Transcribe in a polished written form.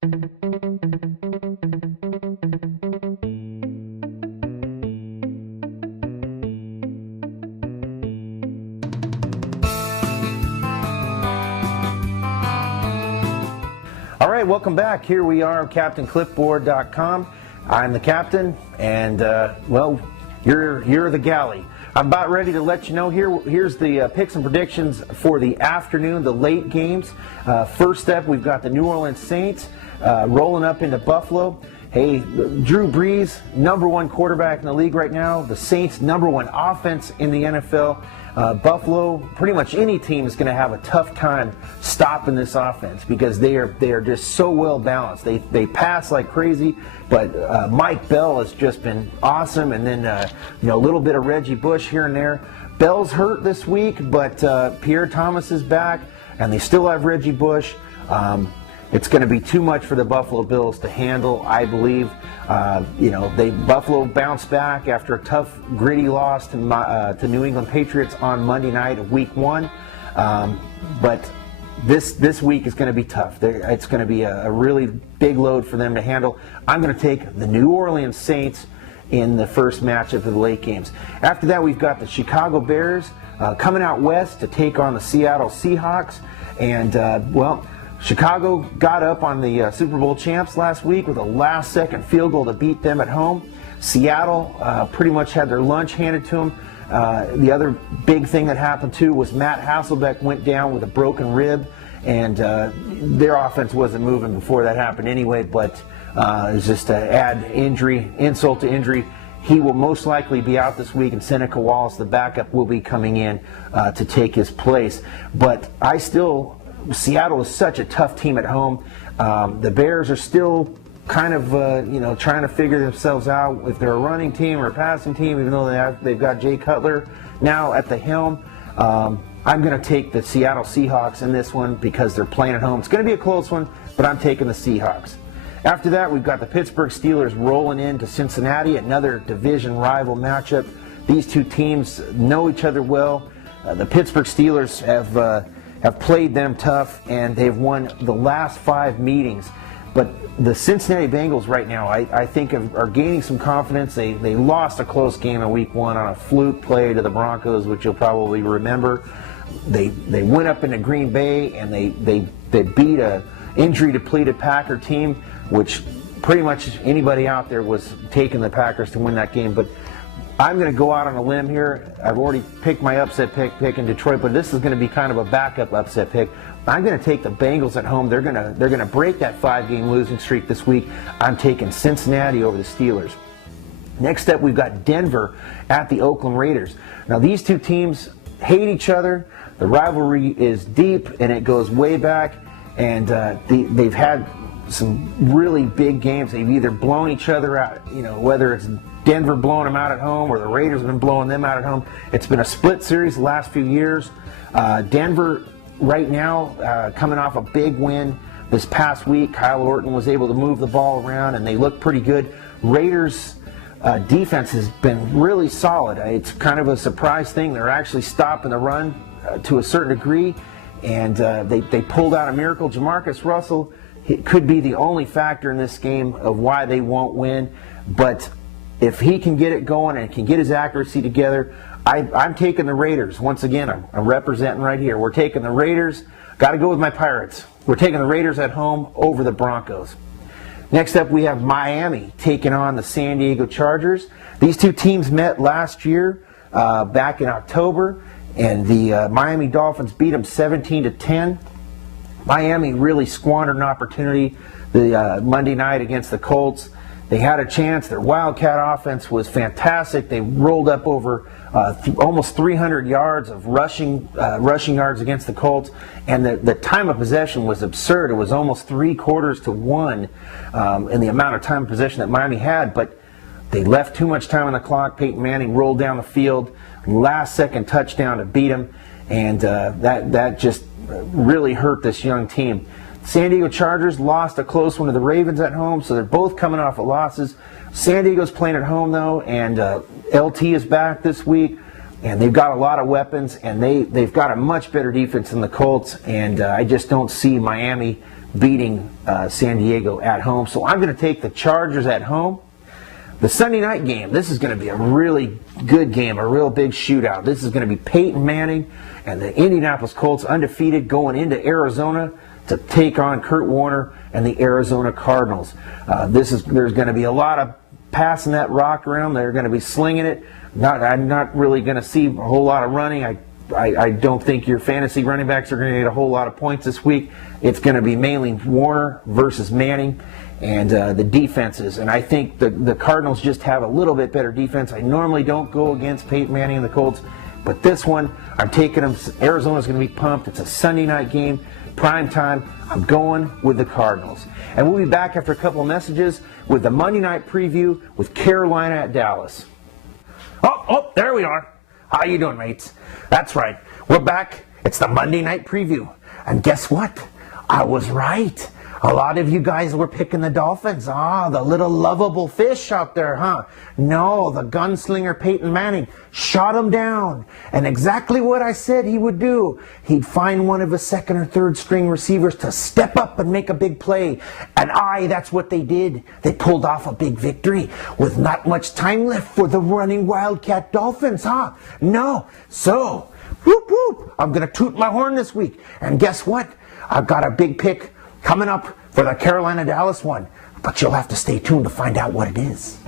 All right, welcome back. Here we are, CaptainClipboard.com. I'm the captain, and well, you're the galley. I'm about ready to let you know. Here's the picks and predictions for the afternoon, the late games. First up, we've got the New Orleans Saints rolling up into Buffalo. Hey, Drew Brees, #1 quarterback in the league right now. The Saints, #1 offense in the NFL. Buffalo, pretty much any team is going to have a tough time stopping this offense because they are just so well balanced. They pass like crazy, but Mike Bell has just been awesome, and then a little bit of Reggie Bush here and there. Bell's hurt this week, but Pierre Thomas is back, and they still have Reggie Bush. It's going to be too much for the Buffalo Bills to handle, I believe. Buffalo bounced back after a tough, gritty loss to New England Patriots on Monday night of Week 1. But this week is going to be tough. It's going to be a really big load for them to handle. I'm going to take the New Orleans Saints in the first matchup of the late games. After that, we've got the Chicago Bears coming out west to take on the Seattle Seahawks. And, Chicago got up on the Super Bowl champs last week with a last-second field goal to beat them at home. Seattle pretty much had their lunch handed to them. The other big thing that happened, too, was Matt Hasselbeck went down with a broken rib, and their offense wasn't moving before that happened anyway, but it's just to add insult to injury. He will most likely be out this week, and Seneca Wallace, the backup, will be coming in to take his place. But Seattle is such a tough team at home. The Bears are still kind of, trying to figure themselves out if they're a running team or a passing team, even though they've got Jay Cutler now at the helm. I'm going to take the Seattle Seahawks in this one because they're playing at home. It's going to be a close one, but I'm taking the Seahawks. After that, we've got the Pittsburgh Steelers rolling into Cincinnati, another division rival matchup. These two teams know each other well. The Pittsburgh Steelers have played them tough, and they've won the last 5 meetings. But the Cincinnati Bengals right now, I think, are gaining some confidence. They lost a close game in Week 1 on a fluke play to the Broncos, which you'll probably remember. They went up into Green Bay, and they beat a injury-depleted Packer team, which pretty much anybody out there was taking the Packers to win that game. But I'm going to go out on a limb here. I've already picked my upset pick in Detroit, but this is going to be kind of a backup upset pick. I'm going to take the Bengals at home. They're going to break that 5-game losing streak this week. I'm taking Cincinnati over the Steelers. Next up, we've got Denver at the Oakland Raiders. Now, these two teams hate each other. The rivalry is deep, and it goes way back. And they've had some really big games. They've either blown each other out, whether it's Denver blowing them out at home or the Raiders have been blowing them out at home. It's been a split series the last few years. Denver right now coming off a big win this past week. Kyle Orton was able to move the ball around, and they look pretty good. Raiders defense has been really solid. It's kind of a surprise thing. They're actually stopping the run to a certain degree, and they pulled out a miracle. Jamarcus Russell could be the only factor in this game of why they won't win, but if he can get it going and can get his accuracy together, I'm taking the Raiders. Once again, I'm representing right here. We're taking the Raiders. Got to go with my Pirates. We're taking the Raiders at home over the Broncos. Next up, we have Miami taking on the San Diego Chargers. These two teams met last year back in October, and the Miami Dolphins beat them 17-10. Miami really squandered an opportunity the Monday night against the Colts. They had a chance. Their Wildcat offense was fantastic. They rolled up over almost 300 yards of rushing yards against the Colts, and the time of possession was absurd. It was almost 3/4 to 1 in the amount of time of possession that Miami had, but they left too much time on the clock. Peyton Manning rolled down the field, last-second touchdown to beat him, and that just really hurt this young team. San Diego Chargers lost a close one to the Ravens at home, so they're both coming off of losses. San Diego's playing at home, though, and LT is back this week, and they've got a lot of weapons, and they've got a much better defense than the Colts, and I just don't see Miami beating San Diego at home. So I'm going to take the Chargers at home. The Sunday night game, this is going to be a really good game, a real big shootout. This is going to be Peyton Manning and the Indianapolis Colts, undefeated, going into Arizona to take on Kurt Warner and the Arizona Cardinals. There's going to be a lot of passing that rock around. They're going to be slinging it. I'm not really going to see a whole lot of running. I don't think your fantasy running backs are going to get a whole lot of points this week. It's going to be mainly Warner versus Manning and the defenses. And I think the Cardinals just have a little bit better defense. I normally don't go against Peyton Manning and the Colts, but this one, I'm taking them. Arizona's going to be pumped. It's a Sunday night game, prime time. I'm going with the Cardinals. And we'll be back after a couple of messages with the Monday night preview with Carolina at Dallas. Oh, there we are. How you doing, mates? That's right. We're back. It's the Monday night preview. And guess what? I was right. A lot of you guys were picking the Dolphins. The little lovable fish out there, huh? No, the gunslinger Peyton Manning shot him down. And exactly what I said he would do. He'd find one of his second or third string receivers to step up and make a big play. And that's what they did. They pulled off a big victory with not much time left for the running Wildcat Dolphins, huh? No. So, whoop, whoop, I'm going to toot my horn this week. And guess what? I've got a big pick coming up for the Carolina-Dallas one, but you'll have to stay tuned to find out what it is.